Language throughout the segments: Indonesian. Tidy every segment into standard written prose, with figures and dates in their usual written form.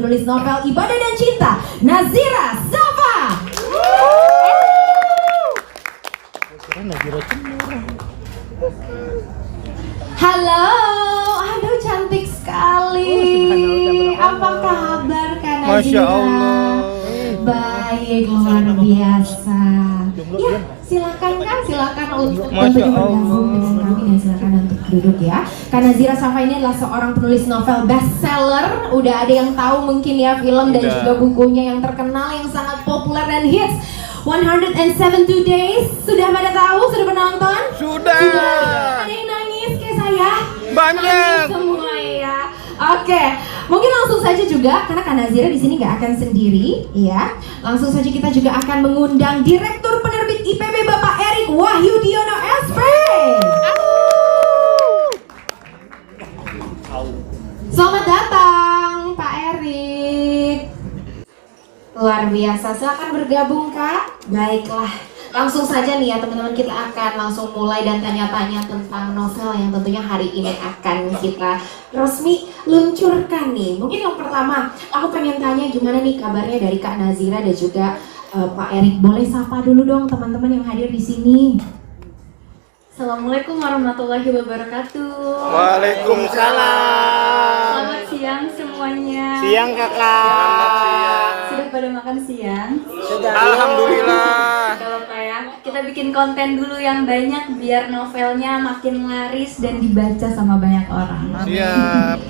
penulis novel Ibadah dan Cinta, Nazira Safa. Halo, aduh cantik sekali. Apa kabar Kak Nazira? Masya Allah. Baik, luar biasa. Ya, silakan untuk Masya bergabung dengan kami dan silakan untuk duduk ya. Kak Nazira Safa ini adalah seorang penulis novel bestseller. Udah ada yang tahu mungkin ya film dan juga bukunya yang terkenal yang sangat populer dan hits. 172 Days, sudah pada tahu? Sudah pernah nonton? Sudah. Ada yang nangis kayak saya? Banyak. Nangis semua ya. Oke, mungkin langsung saja juga karena Kak Nazira di sini nggak akan sendiri, ya. Langsung saja kita juga akan mengundang Direktur Penerbit IPB Bapak Erik Wahyudiono SP. Selamat datang Pak Erik. Luar biasa, silakan bergabung Kak. Baiklah, langsung saja nih ya teman-teman, kita akan langsung mulai dan tanya-tanya tentang novel yang tentunya hari ini akan kita resmi luncurkan nih. Mungkin yang pertama, aku pengen tanya gimana nih kabarnya dari Kak Nazira dan juga Pak Erik. Boleh sapa dulu dong teman-teman yang hadir di sini. Assalamualaikum warahmatullahi wabarakatuh. Waalaikumsalam. Selamat siang semuanya. Siang kakak. Sudah pada makan siang? Sudah. Alhamdulillah. Kalau kayak kita bikin konten dulu yang banyak biar novelnya makin laris dan dibaca sama banyak orang. Siap.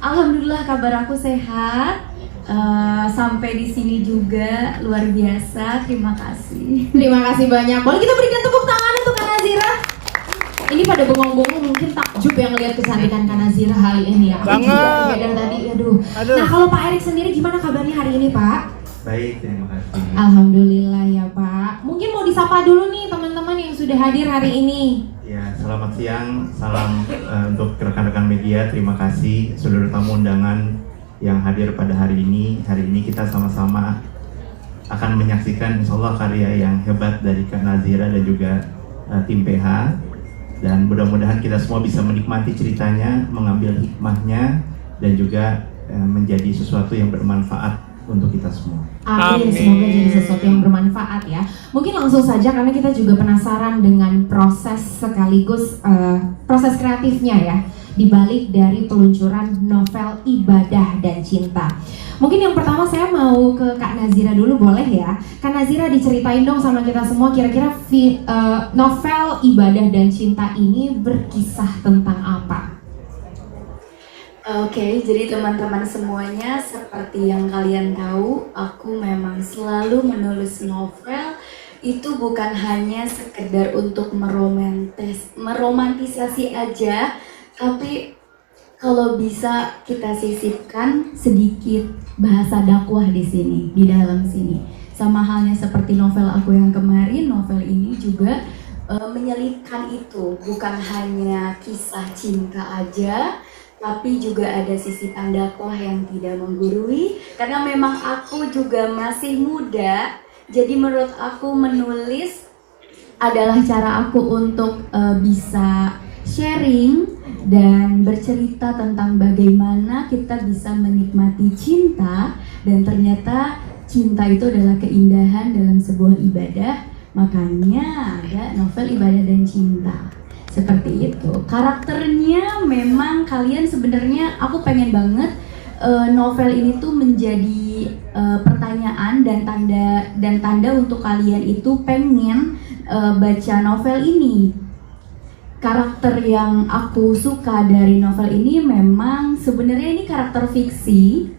Alhamdulillah kabar aku sehat. Sampai di sini juga luar biasa. Terima kasih. Terima kasih banyak. Boleh kita berikan tepuk tangan untuk Kak Nazira? Ini pada bengong-bengong mungkin takjub yang lihat kecantikan Kak Nazira hari ini ya. Aku juga ya dari tadi, aduh. Nah kalau Pak Erik sendiri gimana kabarnya hari ini Pak? Baik, terima kasih. Alhamdulillah ya Pak. Mungkin mau disapa dulu nih teman-teman yang sudah hadir hari ini. Ya, selamat siang, salam untuk rekan-rekan media. Terima kasih seluruh tamu undangan yang hadir pada hari ini. Hari ini kita sama-sama akan menyaksikan insya Allah karya yang hebat dari Kak Nazira dan juga tim PH. Dan mudah-mudahan kita semua bisa menikmati ceritanya, mengambil hikmahnya, dan juga menjadi sesuatu yang bermanfaat untuk kita semua. Amin. Semoga jadi sesuatu yang bermanfaat ya. Mungkin langsung saja karena kita juga penasaran dengan proses sekaligus proses kreatifnya ya di balik dari peluncuran novel Ibadah dan Cinta. Mungkin yang pertama saya mau ke Kak Nazira dulu boleh ya. Kak Nazira diceritain dong sama kita semua kira-kira novel Ibadah dan Cinta ini berkisah tentang apa? Oke, jadi teman-teman semuanya, seperti yang kalian tahu, aku memang selalu menulis novel itu bukan hanya sekedar untuk meromantisasi aja, tapi kalau bisa kita sisipkan sedikit bahasa dakwah di sini, di dalam sini. Sama halnya seperti novel aku yang kemarin, novel ini juga menyelipkan itu, bukan hanya kisah cinta aja, tapi juga ada sisipan dakwah yang tidak menggurui. Karena memang aku juga masih muda, jadi menurut aku menulis adalah cara aku untuk bisa sharing dan bercerita tentang bagaimana kita bisa menikmati cinta. Dan ternyata cinta itu adalah keindahan dalam sebuah ibadah. Makanya ada novel Ibadah dan Cinta. Seperti itu. Karakternya memang kalian sebenarnya aku pengen banget novel ini tuh menjadi pertanyaan dan tanda untuk kalian itu pengen baca novel ini. Karakter yang aku suka dari novel ini memang sebenarnya ini karakter fiksi.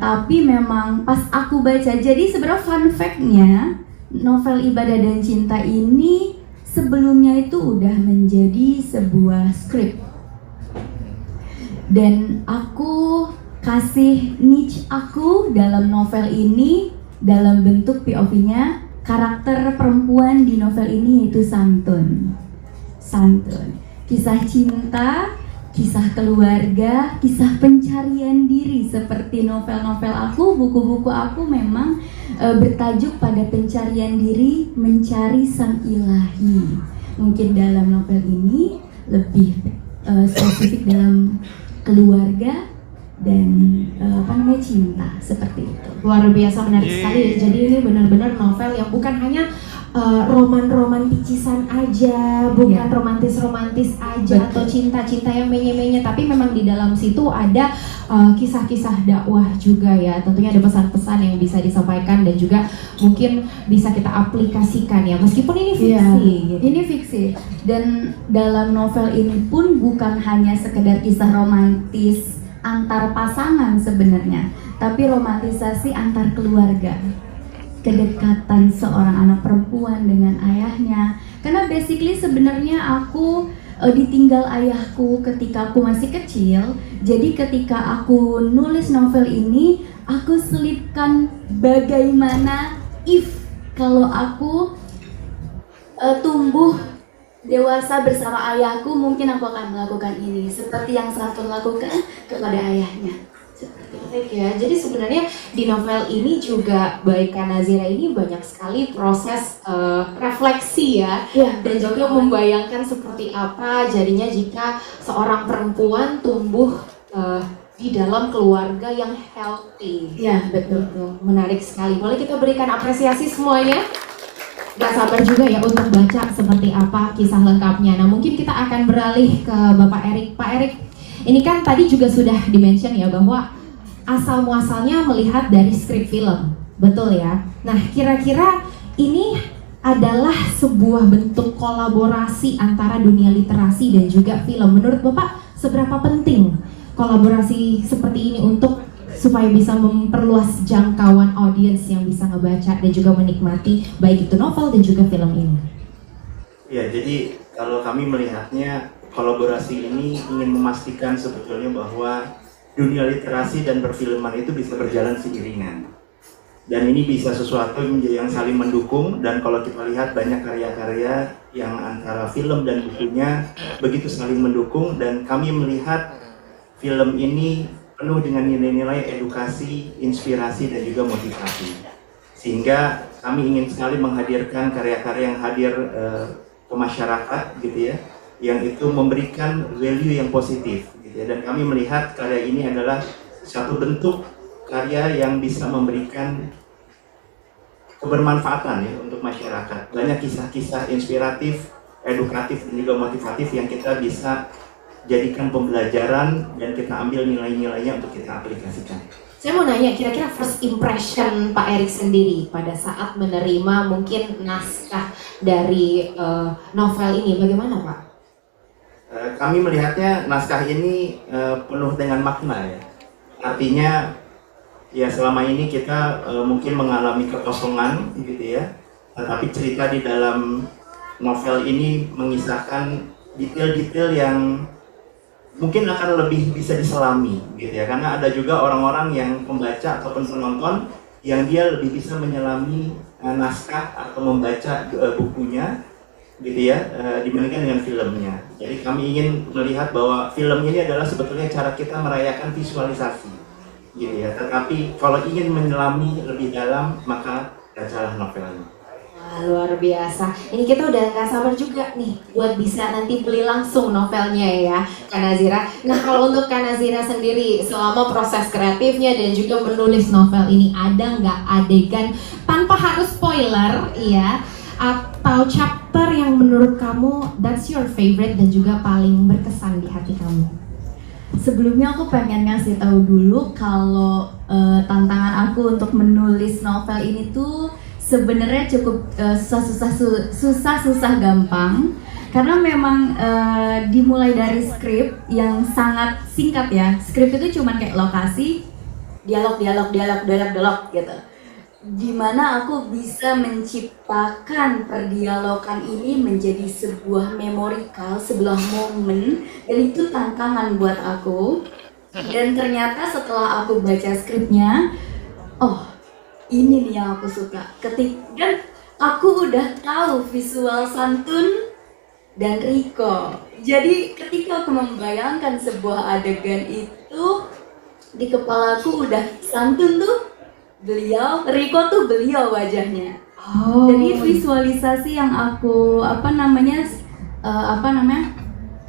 Tapi memang pas aku baca, jadi sebenarnya fun fact-nya novel Ibadah dan Cinta ini sebelumnya itu udah menjadi sebuah skrip. Dan aku kasih niche aku dalam novel ini dalam bentuk POV-nya, karakter perempuan di novel ini yaitu Santun. Kisah cinta, kisah keluarga, kisah pencarian diri. Seperti novel-novel aku, buku-buku aku memang bertajuk pada pencarian diri, mencari sang ilahi. Mungkin dalam novel ini lebih spesifik dalam keluarga, dan cinta seperti itu. Luar biasa menarik sekali ya. Jadi ini benar-benar novel yang bukan hanya roman-roman picisan aja, bukan romantis-romantis aja. Betul. Atau cinta-cinta yang menye-menye, tapi memang di dalam situ ada kisah-kisah dakwah juga ya. Tentunya ada pesan-pesan yang bisa disampaikan dan juga mungkin bisa kita aplikasikan ya, meskipun ini fiksi. Iya, Gitu. ini fiksi. Dan dalam novel ini pun bukan hanya sekedar kisah romantis antar pasangan sebenarnya, tapi romantisasi antar keluarga. Kedekatan seorang anak perempuan dengan ayahnya. Karena basically sebenarnya aku ditinggal ayahku ketika aku masih kecil. Jadi ketika aku nulis novel ini, aku selipkan bagaimana if kalau aku tumbuh dewasa bersama ayahku, mungkin aku akan melakukan ini seperti yang Santun lakukan kepada ayahnya. Baik ya, jadi sebenarnya di novel ini juga baik Kak Nazira ini banyak sekali proses refleksi ya, dan juga membayangkan seperti apa jadinya jika seorang perempuan tumbuh di dalam keluarga yang healthy. Ya, betul. Menarik sekali, boleh kita berikan apresiasi semuanya? Gak sabar juga ya untuk baca seperti apa kisah lengkapnya. Nah mungkin kita akan beralih ke Bapak Erik. Pak Erik, ini kan tadi juga sudah di-mention ya bahwa asal muasalnya melihat dari skrip film, betul ya? Nah kira-kira ini adalah sebuah bentuk kolaborasi antara dunia literasi dan juga film. Menurut Bapak seberapa penting kolaborasi seperti ini untuk supaya bisa memperluas jangkauan audiens yang bisa ngebaca dan juga menikmati baik itu novel dan juga film ini? Ya, jadi kalau kami melihatnya kolaborasi ini ingin memastikan sebetulnya bahwa dunia literasi dan perfilman itu bisa berjalan seiringan. Dan ini bisa sesuatu yang saling mendukung, dan kalau kita lihat banyak karya-karya yang antara film dan bukunya begitu saling mendukung, dan kami melihat film ini penuh dengan nilai-nilai edukasi, inspirasi, dan juga motivasi. Sehingga kami ingin sekali menghadirkan karya-karya yang hadir ke masyarakat gitu ya, yang itu memberikan value yang positif gitu ya. Dan kami melihat karya ini adalah satu bentuk karya yang bisa memberikan kebermanfaatan ya untuk masyarakat. Banyak kisah-kisah inspiratif, edukatif, dan juga motivatif yang kita bisa jadikan pembelajaran dan kita ambil nilai-nilainya untuk kita aplikasikan. Saya mau nanya, kira-kira first impression Pak Erik sendiri pada saat menerima mungkin naskah dari novel ini, bagaimana Pak? Kami melihatnya naskah ini penuh dengan makna ya. Artinya ya selama ini kita mungkin mengalami kekosongan gitu ya, tetapi cerita di dalam novel ini mengisahkan detail-detail yang mungkin akan lebih bisa diselami gitu ya, karena ada juga orang-orang yang pembaca ataupun penonton yang dia lebih bisa menyelami naskah atau membaca bukunya gitu ya, dibandingkan dengan filmnya. Jadi kami ingin melihat bahwa film ini adalah sebetulnya cara kita merayakan visualisasi gitu ya, tetapi kalau ingin menyelami lebih dalam maka bacalah novelnya. Wah, luar biasa. Ini kita udah gak sabar juga nih buat bisa nanti beli langsung novelnya ya Kak Nazira. Nah kalau untuk Kak Nazira sendiri selama proses kreatifnya dan juga menulis novel ini, ada nggak adegan tanpa harus spoiler ya, atau chapter yang menurut kamu that's your favorite dan juga paling berkesan di hati kamu? Sebelumnya aku pengen ngasih tahu dulu kalau tantangan aku untuk menulis novel ini tuh sebenarnya cukup susah gampang, karena memang dimulai dari skrip yang sangat singkat ya. Skrip itu cuma kayak lokasi, dialog gitu. Dimana aku bisa menciptakan perdialogan ini menjadi sebuah memorikal, sebuah momen, dan itu tantangan buat aku. Dan ternyata setelah aku baca skripnya, oh ini nih yang aku suka. Dan aku udah tahu visual Santun dan Riko. Jadi ketika aku membayangkan sebuah adegan itu, di kepalaku udah Santun tuh beliau, Riko tuh beliau wajahnya. Oh. Jadi visualisasi yang aku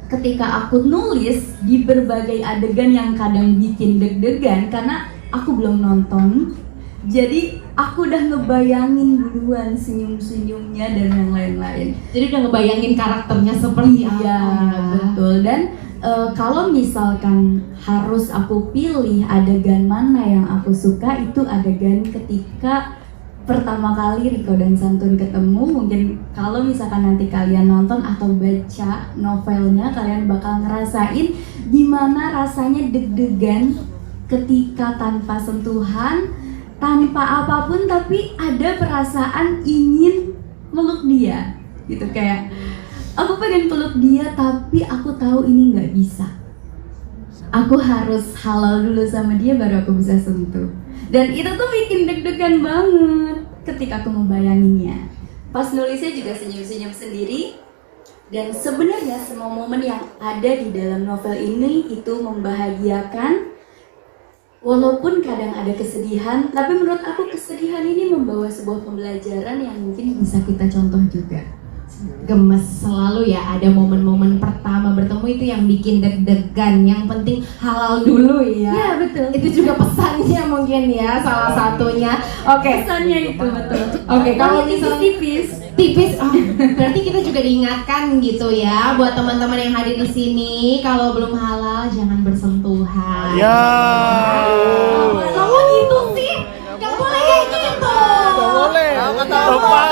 ketika aku nulis di berbagai adegan yang kadang bikin deg-degan karena aku belum nonton, jadi aku udah ngebayangin duluan senyum-senyumnya dan yang lain-lain. Jadi udah ngebayangin karakternya seperti Iya, apa. betul. Dan kalau misalkan harus aku pilih adegan mana yang aku suka, itu adegan ketika pertama kali Riko dan Santun ketemu. Mungkin kalau misalkan nanti kalian nonton atau baca novelnya, kalian bakal ngerasain gimana rasanya deg-degan ketika tanpa sentuhan, tanpa apapun, tapi ada perasaan ingin meluk dia gitu. Kayak aku pengen peluk dia tapi aku tahu ini nggak bisa, aku harus halal dulu sama dia baru aku bisa sentuh. Dan itu tuh bikin deg-degan banget ketika aku ngebayanginnya. Pas nulisnya juga senyum-senyum sendiri. Dan sebenarnya semua momen yang ada di dalam novel ini itu membahagiakan. Walaupun kadang ada kesedihan, tapi menurut aku kesedihan ini membawa sebuah pembelajaran yang mungkin bisa kita contoh juga. Gemes selalu ya, ada momen-momen pertama bertemu itu yang bikin deg-degan. Yang penting halal dulu ya. Iya betul. Itu juga pesannya mungkin ya, salah satunya. Oke. Pesannya itu betul. Oke, kalau misalnya tipis. oh, berarti kita juga diingatkan gitu ya buat teman-teman yang hadir di sini, kalau belum halal jangan bersentuhan. Ya. Kamu gitu sih? Gak boleh kayak gitu. Gak boleh. Topan.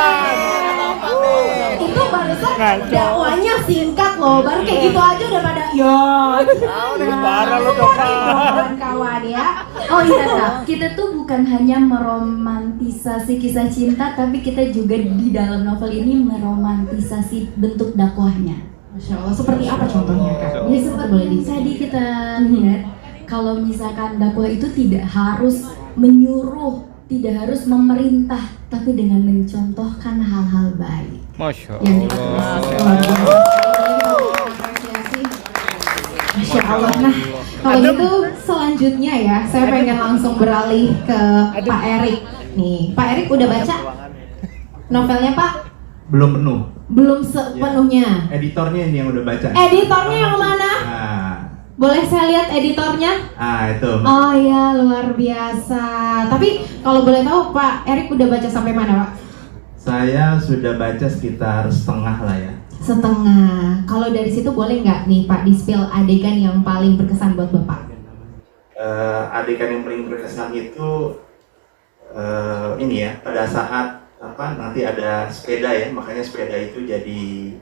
Itu barusan Ngaco. dakwanya singkat loh, baru kayak gitu aja udah pada ya. Parah lo, Topan. Kawan-kawan ya. Oh iya Kak, kita tuh bukan hanya meromantisasi kisah cinta, tapi kita juga di dalam novel ini meromantisasi bentuk dakwahnya. Masya Allah, seperti apa contohnya Kak? Ya Boleh seperti yang di- tadi kita lihat, kalau misalkan dakwah itu tidak harus menyuruh, tidak harus memerintah, tapi dengan mencontohkan hal-hal baik. Masya Yang Allah. apresiasi. Masya Allah. Nah, kalau gitu selanjutnya ya, saya pengen langsung beralih ke Pak Erik. Nih, Pak Erik udah baca novelnya Pak? Belum penuh. Belum sepenuhnya. Editornya ini yang udah baca. Editornya yang mana? Nah, Boleh saya lihat editornya? itu. Oh ya, luar biasa. Tapi kalau boleh tahu Pak Erik udah baca sampai mana Pak? Saya sudah baca sekitar setengah lah ya. Setengah. Kalau dari situ boleh nggak nih Pak di-spill adegan yang paling berkesan buat Bapak? Adegan yang paling berkesan itu ini ya, pada saat nanti ada sepeda ya, makanya sepeda itu jadi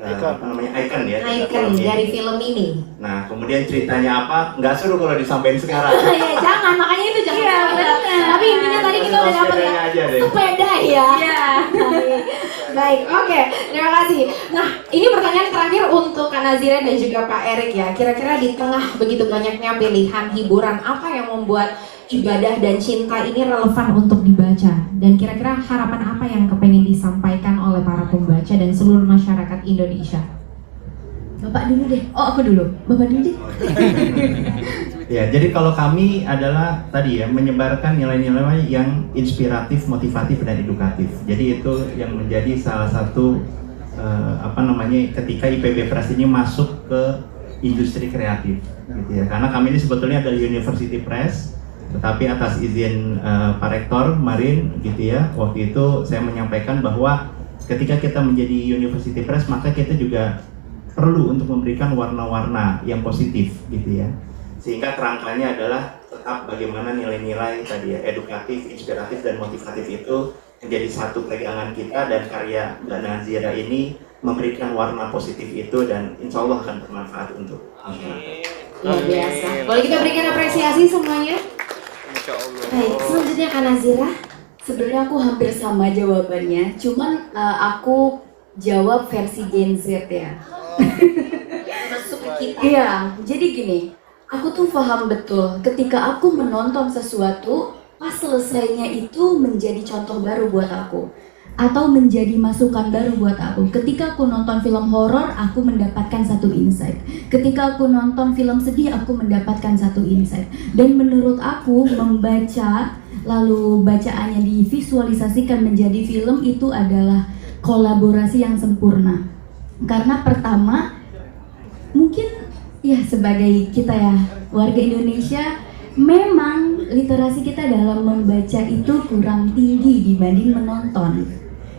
icon ya. Icon dari film ini. Nah, kemudian ceritanya apa? Nggak seru kalau disampaikan sekarang. Ya jangan, makanya itu jangan. Iya, spoiler. benar. Tapi intinya tadi kita udah dapat ya. Sepedanya aja deh. Sepeda ya. Iya. Baik, oke, terima kasih. Nah, ini pertanyaan terakhir untuk Kak Nazira dan juga Pak Erik ya. Kira-kira di tengah begitu banyaknya pilihan hiburan, apa yang membuat ibadah dan cinta ini relevan untuk dibaca? Dan kira-kira harapan apa yang kepengen disampaikan oleh para pembaca dan seluruh masyarakat Indonesia? Bapak dulu deh. Oh aku dulu. Bapak dulu deh. Ya, jadi kalau kami adalah tadi ya, menyebarkan nilai-nilai yang inspiratif, motivatif, dan edukatif. Jadi itu yang menjadi salah satu ketika IPB Press ini masuk ke industri kreatif, gitu ya. Karena kami ini sebetulnya adalah University Press, tetapi atas izin Pak Rektor kemarin, gitu ya, waktu itu saya menyampaikan bahwa ketika kita menjadi University Press, maka kita juga perlu untuk memberikan warna-warna yang positif, gitu ya. Sehingga kerangkanya adalah tetap bagaimana nilai-nilai tadi ya, edukatif, inspiratif, dan motivatif itu menjadi satu pegangan kita, dan karya Mbak Nazira ini memberikan warna positif itu, dan insya Allah akan bermanfaat untuk masyarakat. Luar biasa. Boleh kita berikan apresiasi semuanya? Masya Allah. Baik, selanjutnya Kak Nazira. Sebenarnya aku hampir sama jawabannya, cuman aku jawab versi Gen Z ya. Masuk ke kita. Iya, jadi gini, aku tuh paham betul ketika aku menonton sesuatu, pas selesainya itu menjadi contoh baru buat aku, atau menjadi masukan baru buat aku. Ketika aku nonton film horor, aku mendapatkan satu insight. Ketika aku nonton film sedih, aku mendapatkan satu insight. Dan menurut aku, membaca, lalu bacaannya divisualisasikan menjadi film, itu adalah kolaborasi yang sempurna. Karena pertama, mungkin ya sebagai kita ya warga Indonesia, memang literasi kita dalam membaca itu kurang tinggi dibanding menonton.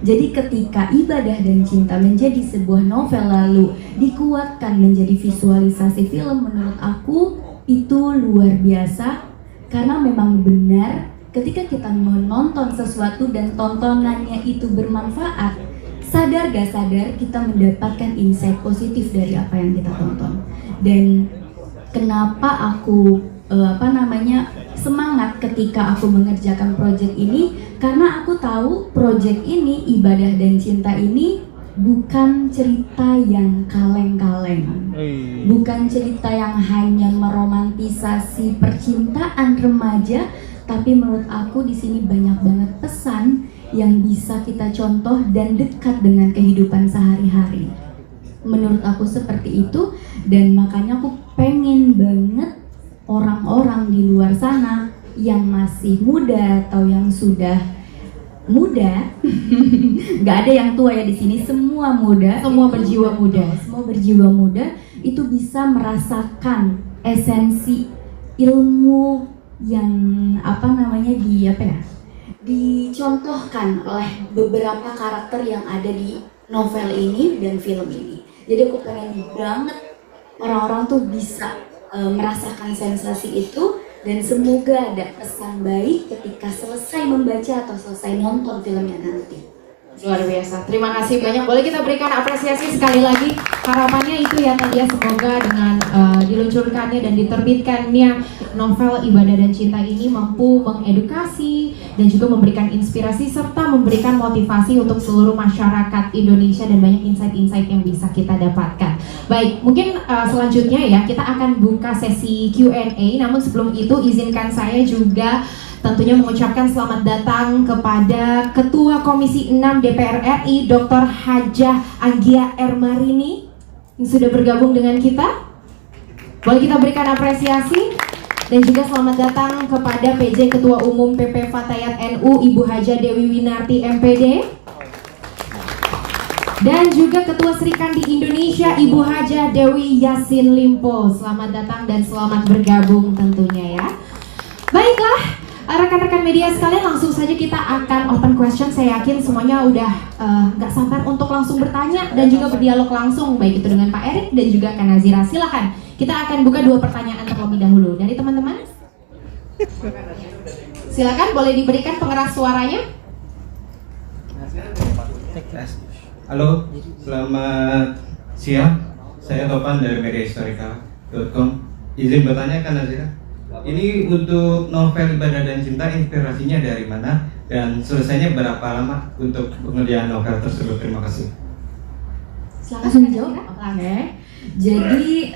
Jadi ketika Ibadah dan Cinta menjadi sebuah novel lalu dikuatkan menjadi visualisasi film, menurut aku itu luar biasa. Karena memang benar ketika kita menonton sesuatu dan tontonannya itu bermanfaat, sadar gak sadar kita mendapatkan insight positif dari apa yang kita tonton. Dan kenapa aku semangat ketika aku mengerjakan proyek ini, karena aku tahu proyek ini, Ibadah dan Cinta ini bukan cerita yang kaleng-kaleng, bukan cerita yang hanya meromantisasi percintaan remaja, tapi menurut aku di sini banyak banget pesan yang bisa kita contoh dan dekat dengan kehidupan sehari-hari. Menurut aku seperti itu, dan makanya aku pengen banget orang-orang di luar sana yang masih muda atau yang sudah muda, nggak ada yang tua ya di sini, semua muda, semua berjiwa muda itu bisa merasakan esensi ilmu yang dicontohkan oleh beberapa karakter yang ada di novel ini dan film ini. Jadi aku pengen banget orang-orang tuh bisa merasakan sensasi itu, dan semoga ada pesan baik ketika selesai membaca atau selesai nonton filmnya nanti. Luar biasa, terima kasih banyak. Boleh kita berikan apresiasi sekali lagi. Harapannya itu ya tadi ya, semoga dengan diluncurkannya dan diterbitkannya novel Ibadah dan Cinta ini mampu mengedukasi dan juga memberikan inspirasi serta memberikan motivasi untuk seluruh masyarakat Indonesia, dan banyak insight-insight yang bisa kita dapatkan. Baik, mungkin selanjutnya ya kita akan buka sesi Q&A. Namun sebelum itu izinkan saya juga tentunya mengucapkan selamat datang kepada Ketua Komisi 6 DPR RI Dr. Hajah Anggia Ermarini yang sudah bergabung dengan kita. Boleh kita berikan apresiasi. Dan juga selamat datang kepada PJ Ketua Umum PP Fatayat NU Ibu Hajah Dewi Winarti MPD. Dan juga Ketua Sri Kandi Indonesia Ibu Hajah Dewi Yasin Limpo. Selamat datang dan selamat bergabung tentunya ya. Baiklah, rekan-rekan media sekalian, langsung saja kita akan open question. Saya yakin semuanya udah gak sabar untuk langsung bertanya dan juga berdialog langsung, baik itu dengan Pak Erik dan juga Kak Nazira. Silakan, kita akan buka 2 pertanyaan terlebih dahulu dari teman-teman. Silakan, boleh diberikan pengeras suaranya. Halo, selamat siang. Saya Topan dari mediahistorica.com. Izin bertanya Kak Nazira, ini untuk novel Ibadah dan Cinta inspirasinya dari mana dan selesainya berapa lama untuk pengerjaan novel tersebut? Terima kasih. Langsung dijawab. Oke. Jadi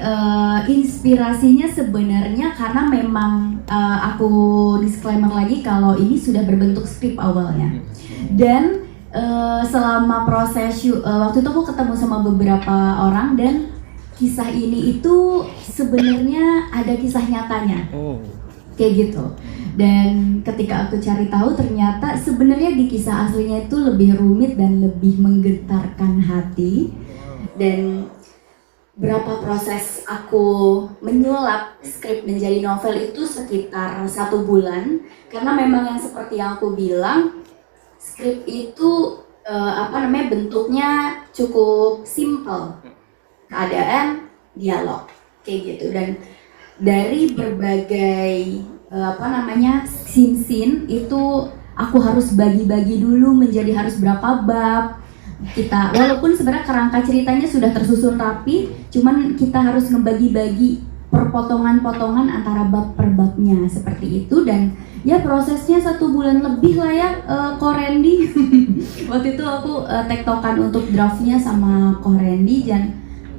inspirasinya sebenarnya karena memang aku disclaimer lagi kalau ini sudah berbentuk skrip awalnya. Dan selama proses waktu itu aku ketemu sama beberapa orang, dan kisah ini itu sebenarnya ada kisah nyatanya, kayak gitu. Dan ketika aku cari tahu, ternyata sebenarnya di kisah aslinya itu lebih rumit dan lebih menggetarkan hati. Dan berapa proses aku menyulap skrip menjadi novel itu sekitar 1 bulan, karena memang yang seperti yang aku bilang, skrip itu bentuknya cukup simple. Keadaan, dialog, kayak gitu. Dan dari berbagai scene itu aku harus bagi-bagi dulu menjadi harus berapa bab. Kita walaupun sebenarnya kerangka ceritanya sudah tersusun rapi, cuman kita harus ngebagi-bagi per potongan-potongan antara bab per babnya seperti itu. Dan ya prosesnya 1 bulan lebih lah ya, Ko Randy. Waktu itu aku tektokan untuk draftnya sama Ko Randy, dan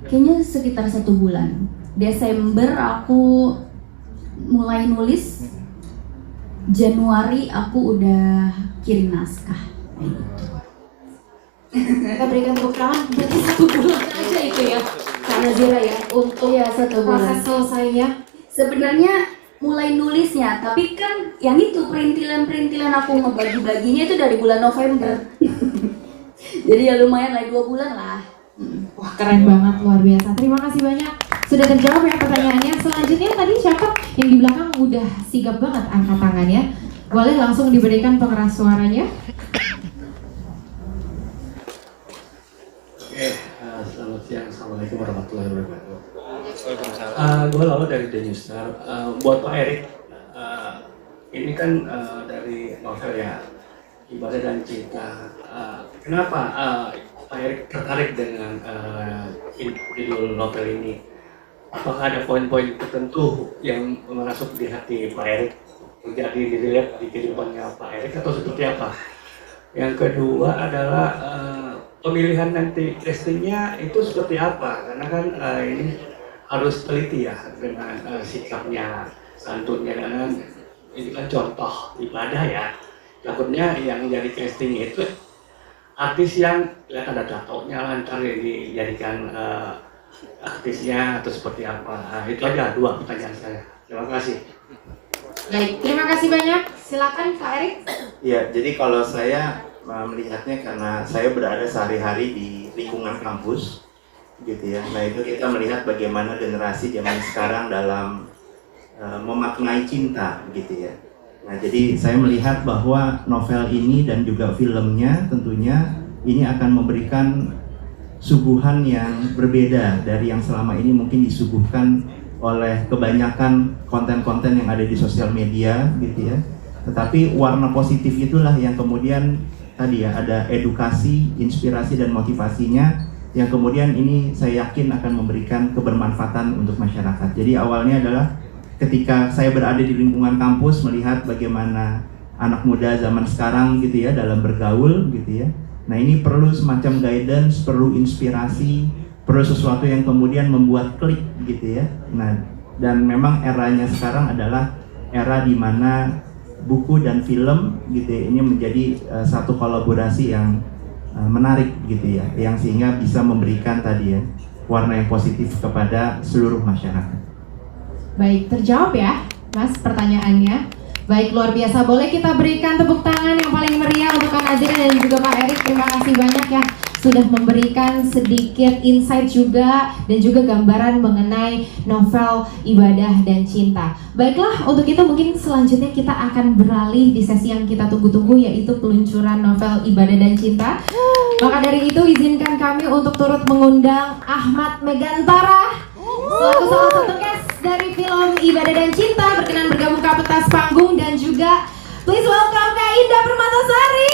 kayaknya sekitar 1 bulan. Desember aku mulai nulis, Januari aku udah kirim naskah. Kita berikan tepuk tangan, berarti 1 bulan aja itu ya Kak Nazira ya untuk ya 1 bulan proses selesainya. Sebenarnya mulai nulisnya, tapi kan yang itu perintilan-perintilan aku ngebagi-baginya itu dari bulan November. Jadi ya lumayan lah 2 bulan lah. Wah, keren banget, luar biasa. Terima kasih banyak Sudah terjawab ya pertanyaannya. Selanjutnya tadi siapa yang di belakang udah sigap banget angkat tangannya. Boleh langsung diberikan pengeras suaranya. Selamat siang, Assalamualaikum warahmatullahi wabarakatuh. Waalaikumsalam. Gue Lalo dari The New Star. Buat Pak Erik, ini kan dari novel ya, Ibadah dan Cinta. Kenapa Pak Erik tertarik dengan judul novel ini? Apakah ada poin-poin tertentu yang masuk di hati Pak Erik, menjadi dilihat di kehidupannya Pak Erik atau seperti apa? Yang kedua adalah pemilihan nanti castingnya itu seperti apa? Karena kan ini harus teliti ya dengan sikapnya, santunnya, dan ini kan contoh ibadah ya. Takutnya yang jadi casting itu artis yang kelihatan ada tatonya lancar dijadikan artisnya atau seperti apa. Itu aja dua pertanyaan saya. Terima kasih. Baik, terima kasih banyak. Silakan Pak Erik. Ya, jadi kalau saya melihatnya karena saya berada sehari-hari di lingkungan kampus, gitu ya. Nah itu kita melihat bagaimana generasi zaman sekarang dalam memaknai cinta, gitu ya. Nah jadi saya melihat bahwa novel ini dan juga filmnya tentunya ini akan memberikan suguhan yang berbeda dari yang selama ini mungkin disuguhkan oleh kebanyakan konten-konten yang ada di sosial media, gitu ya. Tetapi warna positif itulah yang kemudian tadi ya ada edukasi, inspirasi dan motivasinya yang kemudian ini saya yakin akan memberikan kebermanfaatan untuk masyarakat. Jadi awalnya adalah ketika saya berada di lingkungan kampus melihat bagaimana anak muda zaman sekarang gitu ya dalam bergaul gitu ya. Nah ini perlu semacam guidance, perlu inspirasi, perlu sesuatu yang kemudian membuat klik gitu ya. Nah dan memang eranya sekarang adalah era di mana buku dan film gitu ya, ini menjadi satu kolaborasi yang menarik gitu ya, yang sehingga bisa memberikan tadi ya warna yang positif kepada seluruh masyarakat. Baik, terjawab ya Mas pertanyaannya. Baik, luar biasa. Boleh kita berikan tepuk tangan yang paling meriah untuk Kak Nazira dan juga Pak Erik. Terima kasih banyak ya sudah memberikan sedikit insight juga dan juga gambaran mengenai novel Ibadah dan Cinta. Baiklah, untuk itu mungkin selanjutnya kita akan beralih di sesi yang kita tunggu-tunggu, yaitu peluncuran novel Ibadah dan Cinta. Maka dari itu izinkan kami untuk turut mengundang Ahmad Megantara selaku salah satu cast dari film Ibadah dan Cinta berkenan bergabung ke atas panggung, dan juga please welcome Kak Indah Permatasari.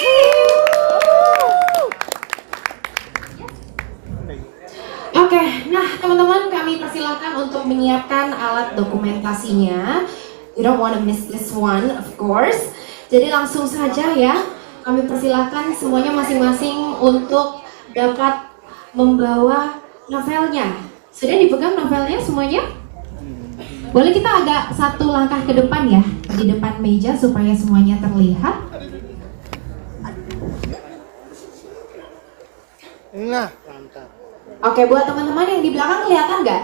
Oke, nah teman-teman kami persilakan untuk menyiapkan alat dokumentasinya. You don't want to miss this one, of course. Jadi langsung saja ya, kami persilakan semuanya masing-masing untuk dapat membawa novelnya. Sudah dipegang novelnya semuanya? Boleh kita agak satu langkah ke depan ya, di depan meja supaya semuanya terlihat. Nah, mantap. Oke, buat teman-teman yang di belakang kelihatan nggak?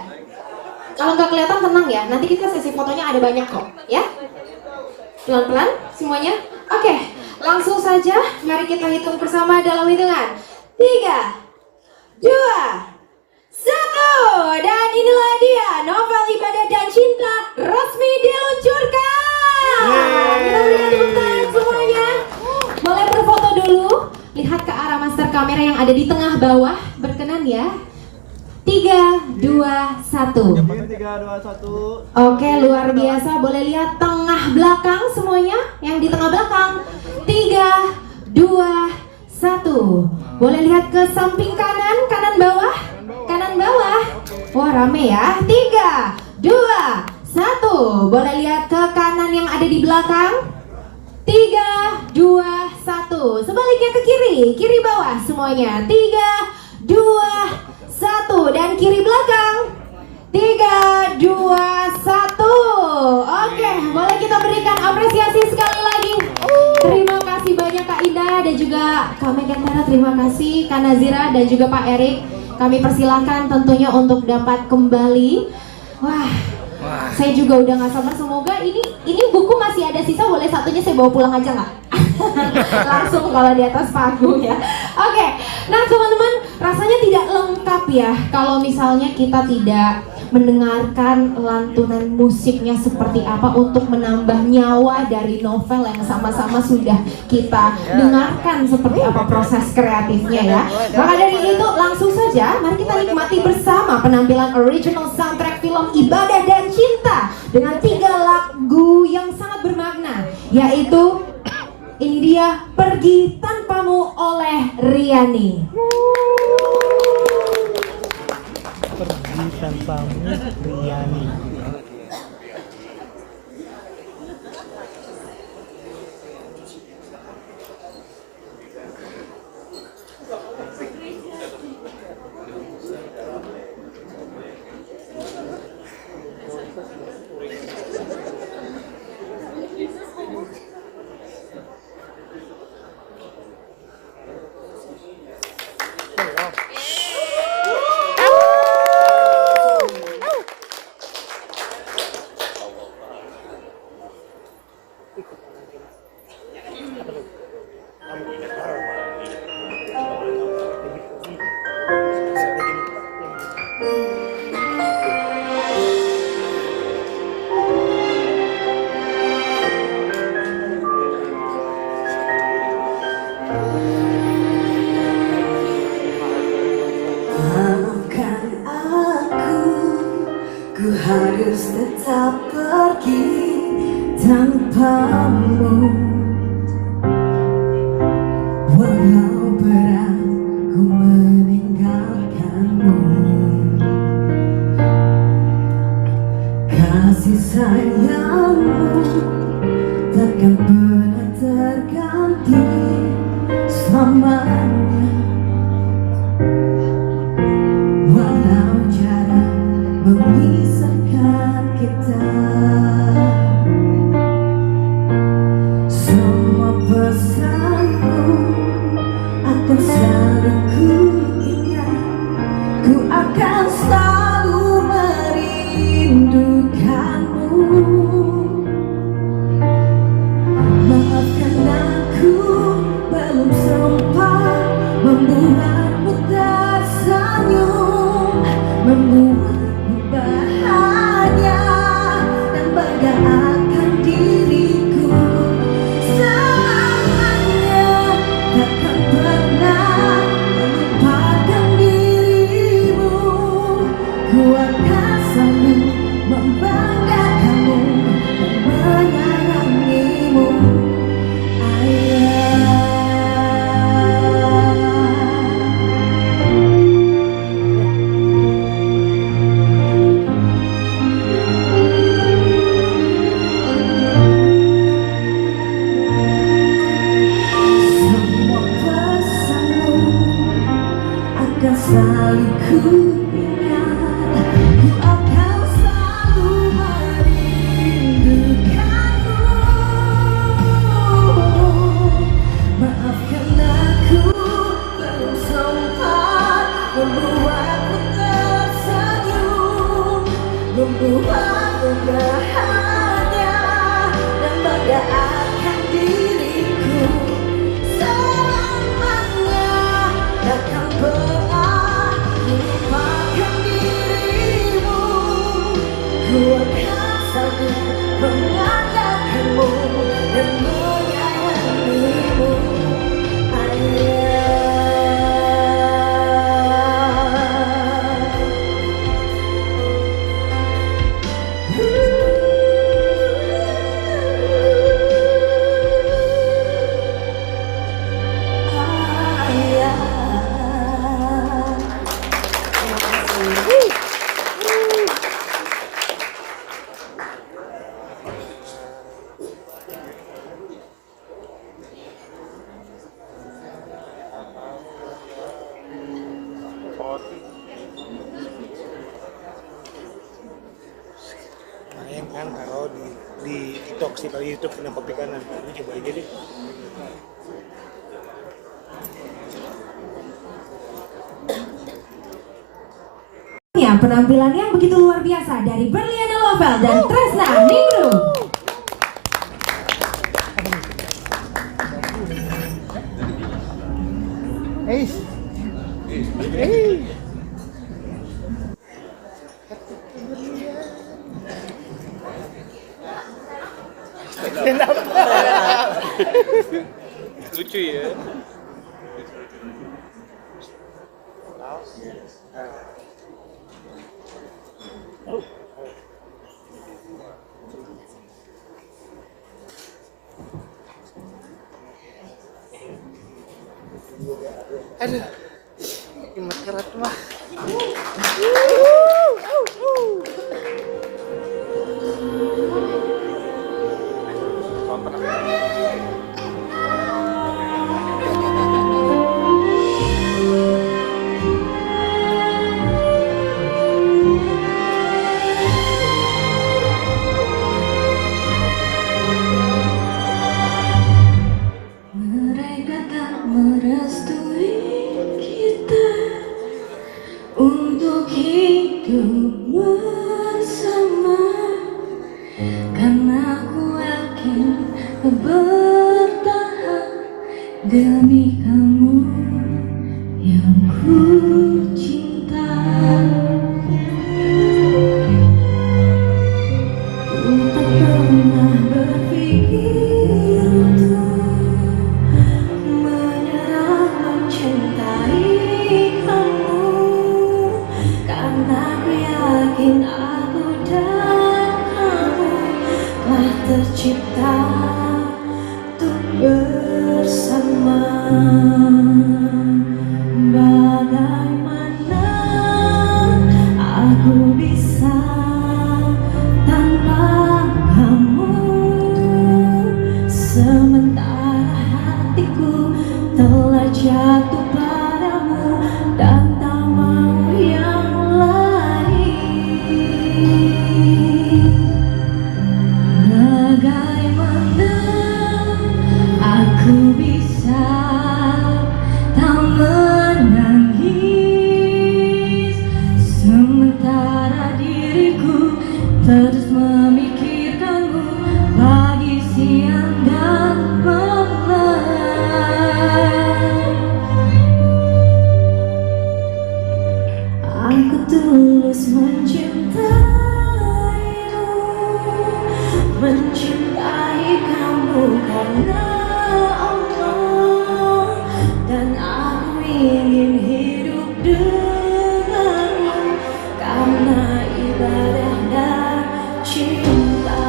Kalau nggak kelihatan tenang ya, nanti kita sesi fotonya ada banyak kok, ya. Pelan-pelan semuanya. Oke, langsung saja. Mari kita hitung bersama dalam hitungan 3, 2, 1. Dan inilah dia novel Ibadah dan Cinta resmi diluncurkan. Kita berikan tepuk tangan semuanya. Boleh berfoto dulu. Lihat ke arah master kamera yang ada di tengah bawah. Berkenan ya. 3, 2, 1. 3, 2, 1. Oke, luar biasa. Boleh lihat tengah belakang semuanya. Yang di tengah belakang. 3, 2, 1. Boleh lihat ke samping kanan, kanan bawah. Kanan bawah. Wah, rame ya. 3, 2, 1. Boleh lihat ke kanan yang ada di belakang. 3, 2, 1. Sebaliknya ke kiri. Kiri bawah semuanya. 3, 2, 1. Dan kiri belakang. 3, 2, 1. Oke, boleh kita berikan apresiasi sekali lagi. Terima kasih banyak Kak Indah dan juga Kak Megantara. Terima kasih Kak Nazira dan juga Pak Erik. Kami persilahkan tentunya untuk dapat kembali. Wah, saya juga udah gak sabar. Semoga ini buku masih ada sisa. Boleh satunya saya bawa pulang aja nggak? Langsung kalau di atas panggung ya. Oke, nah teman-teman, rasanya tidak lengkap ya kalau misalnya kita tidak mendengarkan lantunan musiknya seperti apa untuk menambah nyawa dari novel yang sama-sama sudah kita dengarkan seperti apa proses kreatifnya ya. Maka dari itu langsung saja mari kita nikmati bersama penampilan original soundtrack film Ibadah dan Cinta dengan 3 lagu yang sangat bermakna, yaitu ini dia Pergi Tanpamu oleh Riani. Pergi tanpamu, Riani. Maafkan aku, ku harus tetap pergi tanpamu. Walau berat ku meninggalkanmu, kasih sayangmu takkan pernah terganti selamanya. Walau jarak memisahkan kita, semua pesanmu akan selalu ku ingat. Ku akan selalu merindukanmu. Maafkan aku belum sempat membuatmu tersenyum, membuatmu bahagia dan bangga akan diriku. Selamanya takkan pernah melupakan dirimu. Ku akan selalu membanggakanmu dan menyayangimu. Semua pesanmu akan selalu ku ingat. Ku akan selalu merindukanmu. Maafkan aku belum sempat membuatmu tersenyum, membuatmu bahagia dan bangga akan diriku. Selamanya takkan pernah melupakan dirimu. Ku akan selalu membanggakanmu dan menyayangimu. Lumayan kan kalau di TikTok sih, kalau YouTube kenapa kanan, ini coba aja deh. Ya, penampilan yang begitu luar biasa dari Berliana Lovel dan Tresna Ningru. Hey. Lucu ya. Aduh, imat kerat mah. Mereka tak merestui kita untuk hidup bersama, karena aku yakin bertahan demi kamu yang ku cinta. Ku tak pernah berpikir untuk menyerah mencintai kamu, karena ku yakin aku dan kamu telah tercipta untuk bersama. Bagaimana aku bisa tanpa kamu, sementara hatiku telah jatuh padamu dan tak mau yang lain. Bagaimana aku bisa tak menangis, sementara diriku terus memikirkanmu pagi, siang, dan malam. Aku tulus mencintaimu, mencintai kamu karena Allah, dan aku ingin hidup denganmu karena ibadah dan cinta.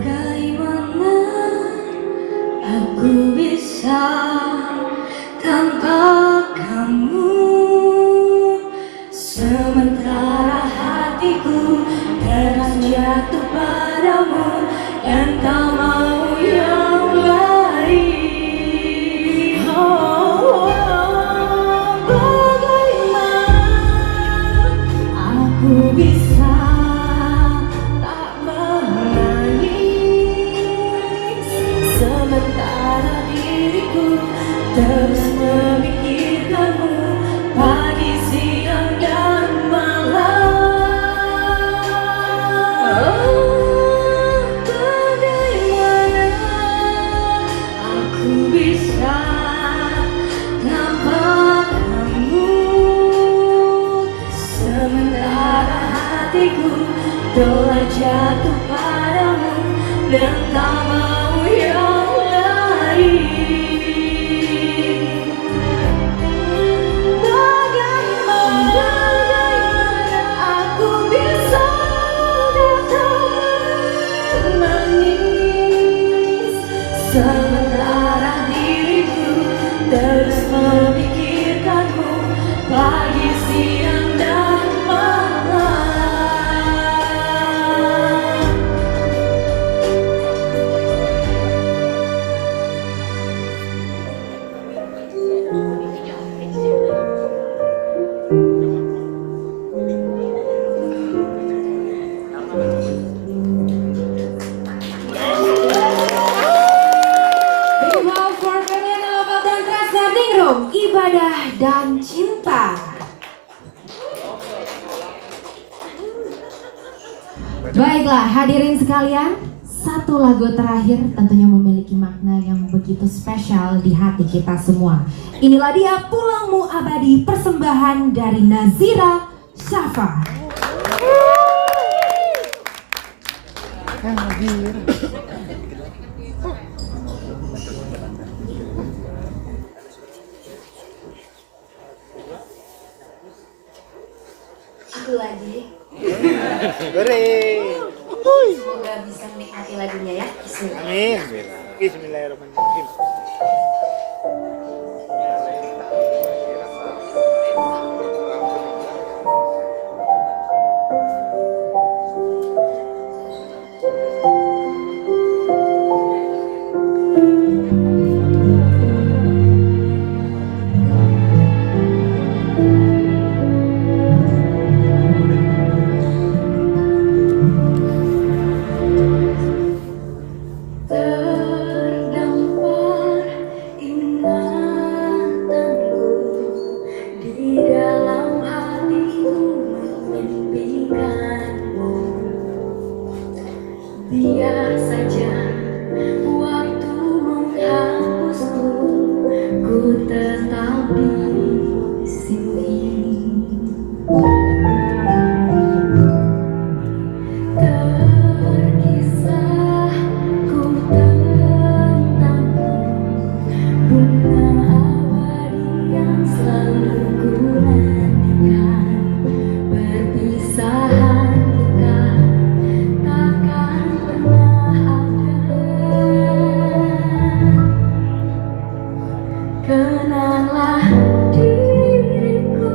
Bagaimana aku bisa tanpa kamu, sementara hatiku telah jatuh padamu dan tak mau yang lain. Bagaimana aku bisa tak menangis, sementara diriku terus memikirkanmu pagi, siang, dan malam. Bagaimana aku bisa tanpa kamu, sementara hatiku telah jatuh padamu dan tak mau yang lain. Bagaimana aku bisa tak menangis, sementara diriku terus memikirkanmu pagi, siang, dan malam. Baiklah, hadirin sekalian, satu lagu terakhir tentunya memiliki makna yang begitu spesial di hati kita semua. Inilah dia Pulangmu Abadi, persembahan dari Nazira Syafa. Aku lagi. Goreng. Semoga bisa menikmati lagunya ya. Bismillah. Amin. Bismillahirrahmanirrahim. Terdampar ingatanku di dalam hatiku memimpikanmu. Biar saja waktu menghapusku, ku tetap di sini. Terkisah ku tentangmu, bunga abadi yang selalu ku nantikan. Perpisahan kita takkan pernah ada. Kenanglah diriku,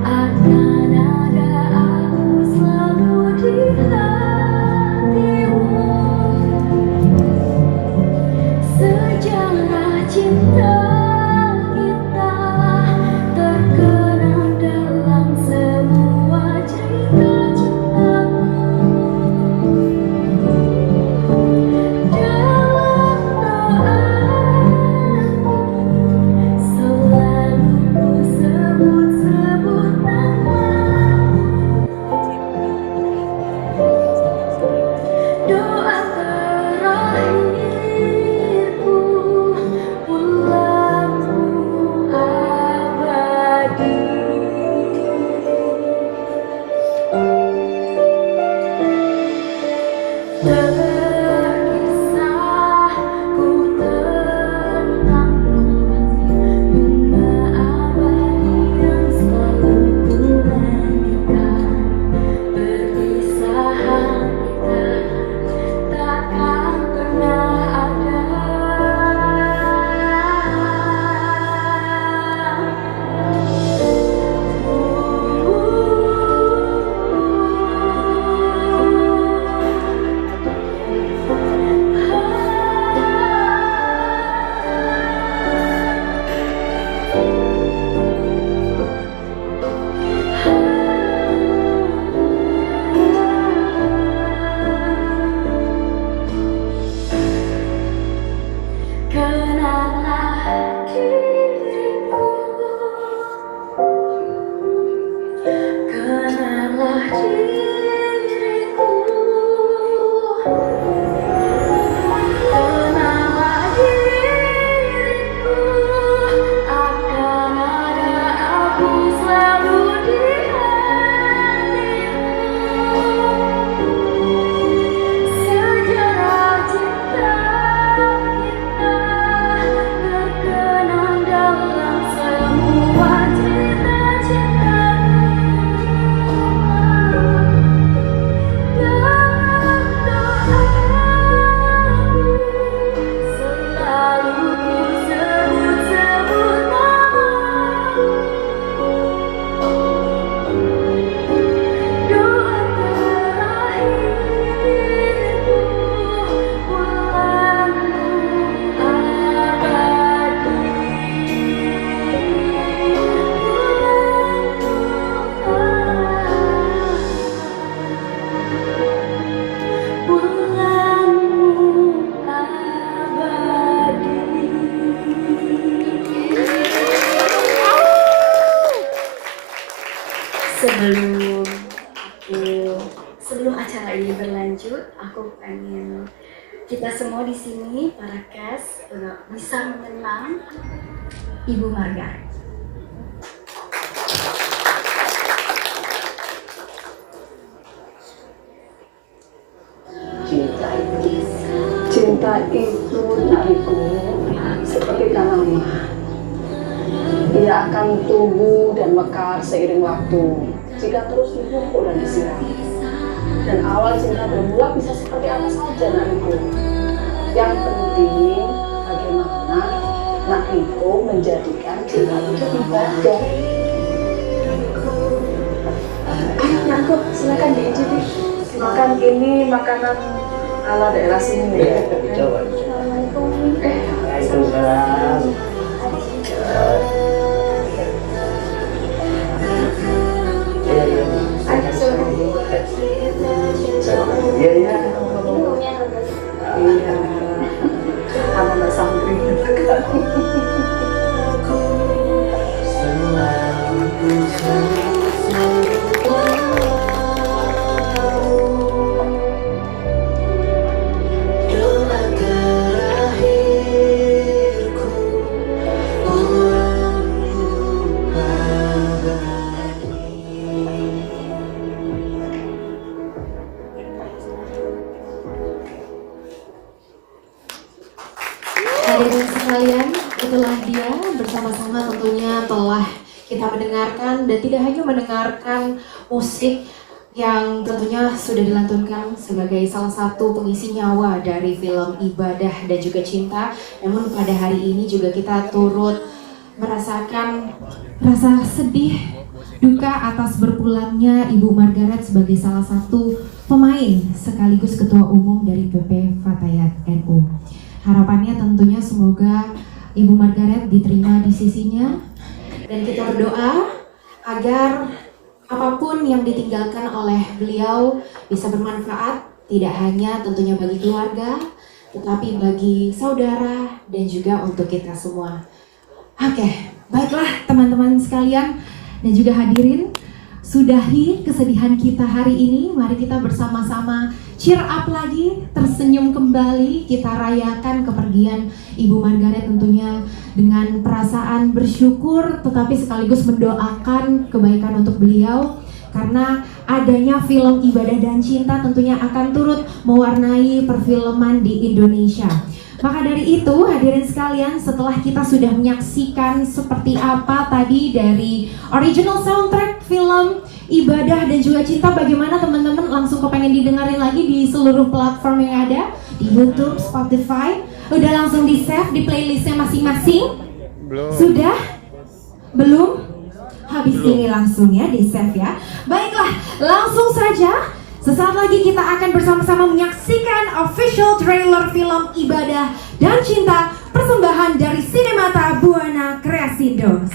akan ada aku selalu di hatimu. Sejarah cinta kita terkenang dalam semua cerita cintamu. Dalam doaku selalu ku sebut-sebut namamu. Doa terakhirku, pulangmu abadi. Terkisah ku tentangmu, bunga abadi yang selalu ku nantikan. Perpisahan kita takkan pernah ada. Kenanglah diriku, kenanglah diriku, kenanglah diriku, akan ada aku selalu di hatimu. Sejarah cinta kita terkenang dalam semua cerita cintamu. Dalam doaku selalu ku sebut-sebut namamu. Doa terakhirku, pulangmu abadi. Pulangmu abadi. Sebelum aku sebelum acara ini berlanjut, aku pengen kita semua di sini, para cast, bisa mengenang Ibu Margaret. Cinta itu bagiku seperti tanaman. Ia akan tumbuh dan mekar seiring waktu jika terus dipupuk dan disiram. Dan awal cinta bermula bisa seperti apa saja nakku. Yang penting bagaimana nakku menjadikan cinta itu ibadah. Nakku, silakan diicipi. Makan ini makanan ala daerah sini ya. Coba. Assalamualaikum. Waalaikumsalam. Iya, iya. Iya. Sama Mbak Santri. Hadirin sekalian, itulah dia bersama-sama tentunya telah kita mendengarkan dan tidak hanya mendengarkan musik yang tentunya sudah dilantunkan sebagai salah satu pengisi nyawa dari film Ibadah dan juga Cinta. Namun pada hari ini juga kita turut merasakan rasa sedih, duka atas berpulangnya Ibu Margaret sebagai salah satu pemain sekaligus Ketua Umum dari PP Fatayat NU. Harapannya tentunya semoga Ibu Margaret diterima di sisinya dan kita berdoa agar apapun yang ditinggalkan oleh beliau bisa bermanfaat tidak hanya tentunya bagi keluarga tetapi bagi saudara dan juga untuk kita semua. Oke, baiklah teman-teman sekalian dan juga hadirin, sudahi kesedihan kita hari ini. Mari kita bersama-sama cheer up lagi, tersenyum kembali. Kita rayakan kepergian Ibu Margaret tentunya dengan perasaan bersyukur tetapi sekaligus mendoakan kebaikan untuk beliau. Karena adanya film Ibadah dan Cinta tentunya akan turut mewarnai perfilman di Indonesia. Maka dari itu hadirin sekalian, setelah kita sudah menyaksikan seperti apa tadi dari original soundtrack film Ibadah dan juga Cinta, bagaimana teman-teman langsung kepengen didengarin lagi di seluruh platform yang ada di YouTube, Spotify, udah langsung di save di playlistnya masing-masing? Belum. Sudah? Belum? Habis ini langsung ya di save ya. Baiklah, langsung saja. Sesaat lagi kita akan bersama-sama menyaksikan official trailer film Ibadah dan Cinta, persembahan dari Sinemata Buana Kreasindo.